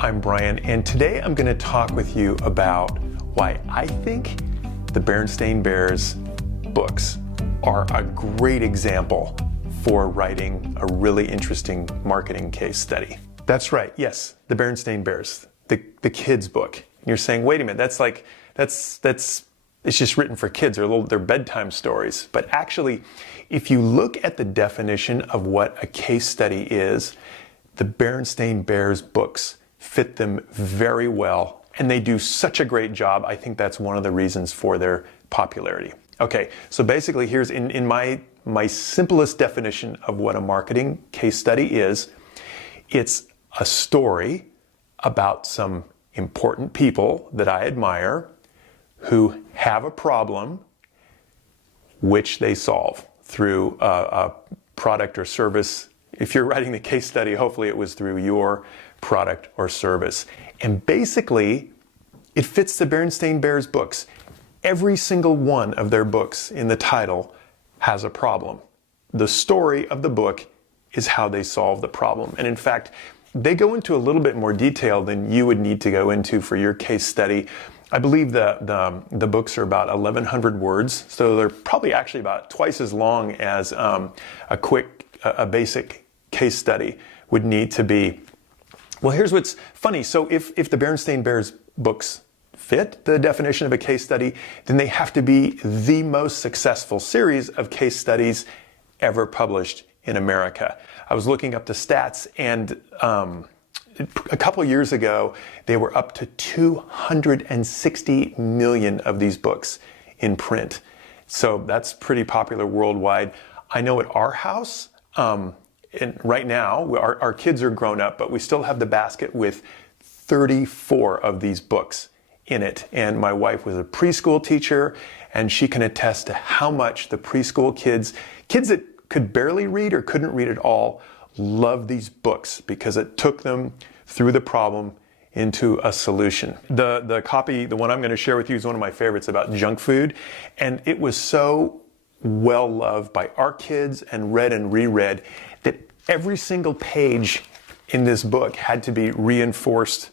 I'm Brian, and today I'm going to talk with you about why I think the Berenstain Bears books are a great example for writing a really interesting marketing case study. That's right, yes, the Berenstain Bears, the kids book. You're saying, wait a minute, that's it's just written for kids, they're bedtime stories. But actually, if you look at the definition of what a case study is, the Berenstain Bears books fit them very well, and they do such a great job. I think that's one of the reasons for their popularity. Okay, so basically here's in my simplest definition of what a marketing case study is. It's a story about some important people that I admire who have a problem which they solve through a product or service. If you're writing the case study, hopefully it was through your product or service. And basically, it fits the Berenstain Bears books. Every single one of their books in the title has a problem. The story of the book is how they solve the problem. And in fact, they go into a little bit more detail than you would need to go into for your case study. I believe the books are about 1,100 words, so they're probably actually about twice as long as a basic case study would need to be. Well, here's what's funny. So if the Berenstain Bears books fit the definition of a case study, then they have to be the most successful series of case studies ever published in America. I was looking up the stats, and a couple years ago, they were up to 260 million of these books in print. So that's pretty popular worldwide. I know at our house, and right now, our kids are grown up, but we still have the basket with 34 of these books in it. And my wife was a preschool teacher, and she can attest to how much the preschool kids that could barely read or couldn't read at all, love these books because it took them through the problem into a solution. The copy, the one I'm going to share with you, is one of my favorites about junk food, and it was so well loved by our kids and read and reread that every single page in this book had to be reinforced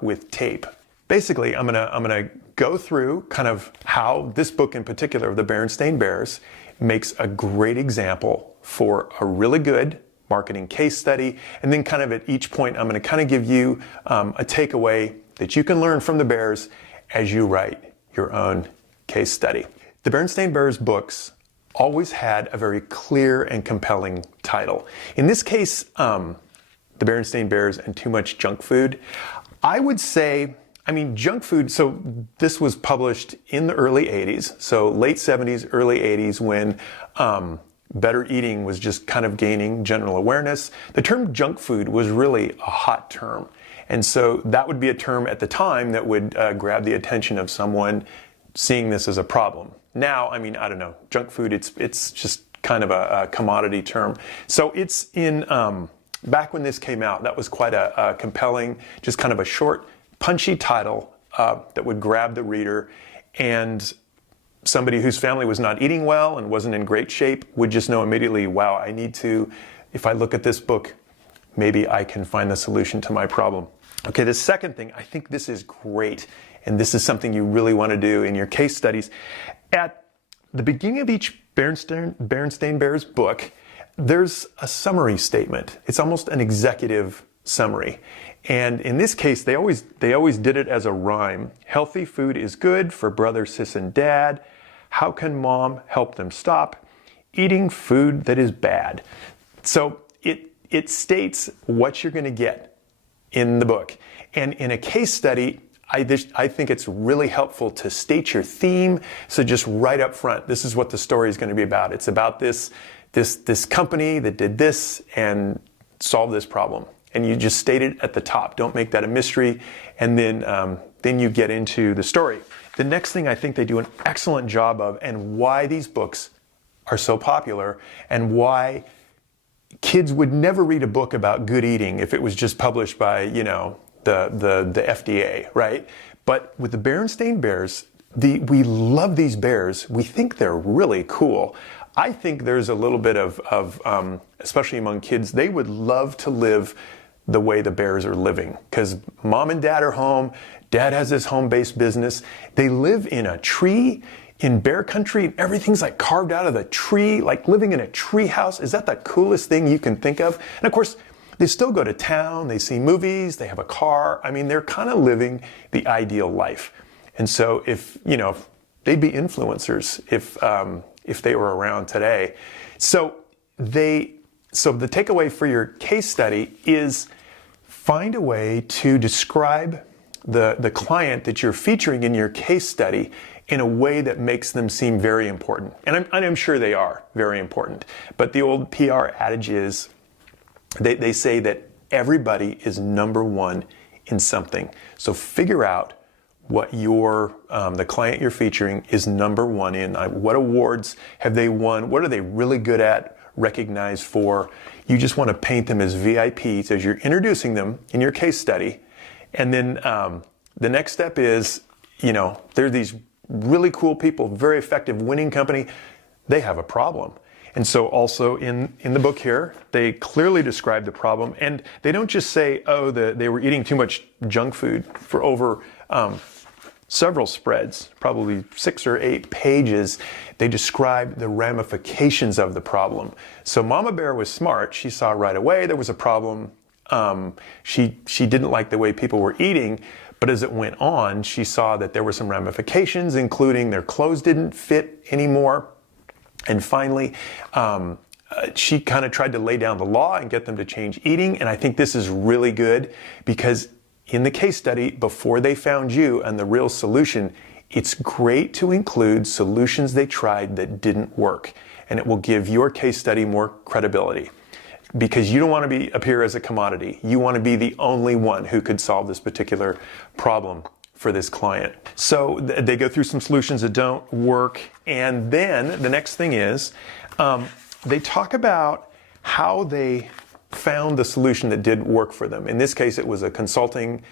with tape. Basically, I'm gonna go through kind of how this book in particular, of the Berenstain Bears, makes a great example for a really good marketing case study, and then kind of at each point I'm going to kind of give you a takeaway that you can learn from the Bears as you write your own case study. The Berenstain Bears books always had a very clear and compelling title. In this case, The Berenstain Bears and Too Much Junk Food, I would say, junk food, so this was published in the early 80s, so late 70s, early 80s, when better eating was just kind of gaining general awareness. The term junk food was really a hot term. And so that would be a term at the time that would grab the attention of someone seeing this as a problem. Now, I don't know, junk food, it's just kind of a commodity term. So it's in, back when this came out, that was quite a compelling, just kind of a short, punchy title that would grab the reader, and somebody whose family was not eating well and wasn't in great shape would just know immediately, wow, I need to, if I look at this book, maybe I can find the solution to my problem. Okay, the second thing, I think this is great, and this is something you really want to do in your case studies. At the beginning of each Berenstain Bears book, there's a summary statement. It's almost an executive summary. And in this case, they always did it as a rhyme. Healthy food is good for brother, sis, and dad. How can mom help them stop eating food that is bad? So it states what you're going to get in the book. And in a case study, I think it's really helpful to state your theme. So just right up front, this is what the story is going to be about. It's about this company that did this and solved this problem. And you just state it at the top. Don't make that a mystery. And then you get into the story. The next thing I think they do an excellent job of, and why these books are so popular, and why kids would never read a book about good eating if it was just published by, the FDA, right? But with the Berenstain Bears, we love these bears. We think they're really cool. I think there's a little bit of especially among kids, they would love to live the way the Bears are living, because mom and dad are home. Dad has this home-based business. They live in a tree in bear country. Everything's like carved out of the tree, like living in a tree house. Is that the coolest thing you can think of? And of course, they still go to town. They see movies. They have a car. I mean, they're kind of living the ideal life. And so if they'd be influencers if they were around today. So the takeaway for your case study is find a way to describe the client that you're featuring in your case study in a way that makes them seem very important. And I'm sure they are very important. But the old PR adage is, they say that everybody is number one in something. So figure out what the client you're featuring is number one in. What awards have they won? What are they really good at, recognized for? You just want to paint them as VIPs as you're introducing them in your case study. And then the next step is, they're these really cool people, very effective, winning company. They have a problem. And so also in the book here, they clearly describe the problem. And they don't just say, they were eating too much junk food. For over several spreads, probably 6 or 8 pages, they describe the ramifications of the problem. So Mama Bear was smart. She saw right away there was a problem. She didn't like the way people were eating, but as it went on, she saw that there were some ramifications, including their clothes didn't fit anymore. And finally, she kind of tried to lay down the law and get them to change eating. And I think this is really good because in the case study, before they found you and the real solution, it's great to include solutions they tried that didn't work. And it will give your case study more credibility. Because you don't want to appear as a commodity. You want to be the only one who could solve this particular problem for this client. So they go through some solutions that don't work. And then the next thing is they talk about how they found the solution that did work for them. In this case, it was a consulting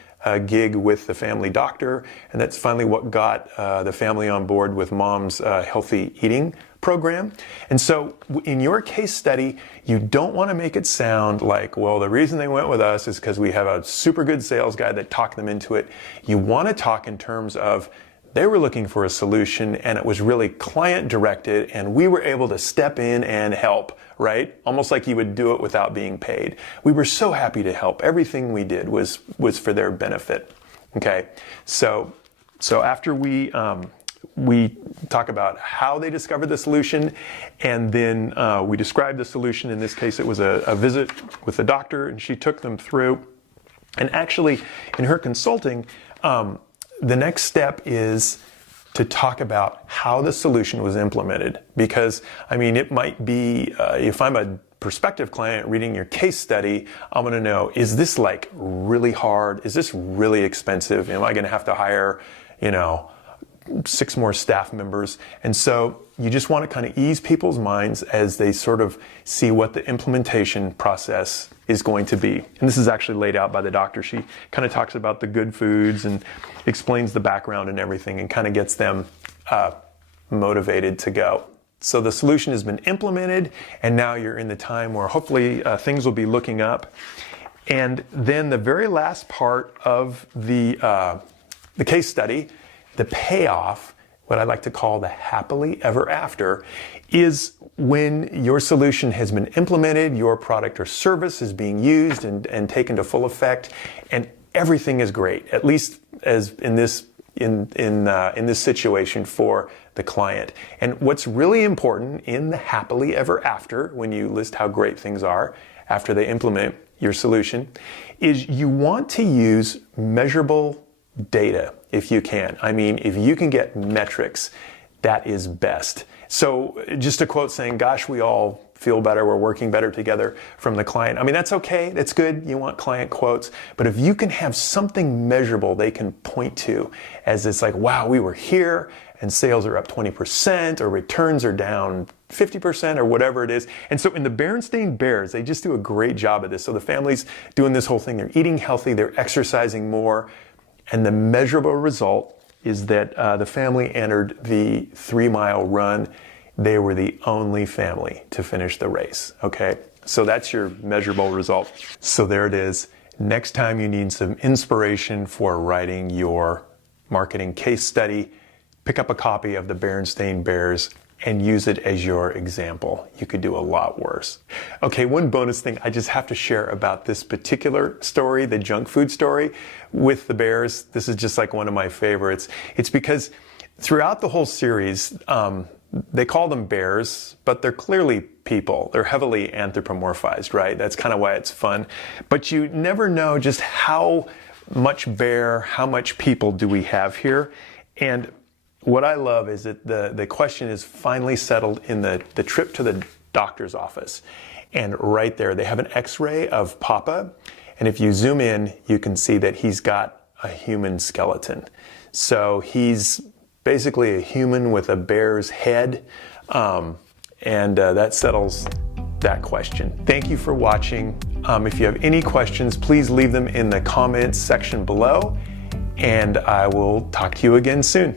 gig with the family doctor. And that's finally what got the family on board with mom's healthy eating program. And so in your case study, you don't want to make it sound like, well, the reason they went with us is because we have a super good sales guy that talked them into it. You want to talk in terms of they were looking for a solution and it was really client directed and we were able to step in and help, right? Almost like you would do it without being paid. We were so happy to help. Everything we did was for their benefit. Okay. So after we talk about how they discovered the solution, and then we described the solution. In this case, it was a visit with the doctor, and she took them through. And actually, in her consulting, the next step is to talk about how the solution was implemented. Because, it might be, if I'm a prospective client reading your case study, I'm going to know, is this like really hard? Is this really expensive? Am I going to have to hire, 6 more staff members? And so you just want to kind of ease people's minds as they sort of see what the implementation process is going to be. And this is actually laid out by the doctor. She kind of talks about the good foods and explains the background and everything and kind of gets them motivated to go. So the solution has been implemented, and now you're in the time where hopefully things will be looking up. And then the very last part of the case study, the payoff, what I like to call the happily ever after, is when your solution has been implemented, your product or service is being used and taken to full effect, and everything is great, at least as in this situation for the client. And what's really important in the happily ever after, when you list how great things are after they implement your solution, is you want to use measurable data if you can. If you can get metrics, that is best. So just a quote saying, gosh, we all feel better, we're working better together from the client. That's okay, that's good, you want client quotes, but if you can have something measurable they can point to, as it's like, wow, we were here and sales are up 20% or returns are down 50% or whatever it is. And so in the Berenstain Bears, they just do a great job of this. So the family's doing this whole thing, they're eating healthy, they're exercising more, and the measurable result is that the family entered the 3-mile run. They were the only family to finish the race, okay? So that's your measurable result. So there it is. Next time you need some inspiration for writing your marketing case study, pick up a copy of the Berenstain Bears and use it as your example. You could do a lot worse. Okay, one bonus thing I just have to share about this particular story, the junk food story with the bears. This is just like one of my favorites. It's because throughout the whole series, they call them bears, but they're clearly people. They're heavily anthropomorphized, right? That's kind of why it's fun. But you never know just how much bear, how much people do we have here. And what I love is that the question is finally settled in the trip to the doctor's office. And right there, they have an x-ray of Papa. And if you zoom in, you can see that he's got a human skeleton. So he's basically a human with a bear's head. And that settles that question. Thank you for watching. If you have any questions, please leave them in the comments section below. And I will talk to you again soon.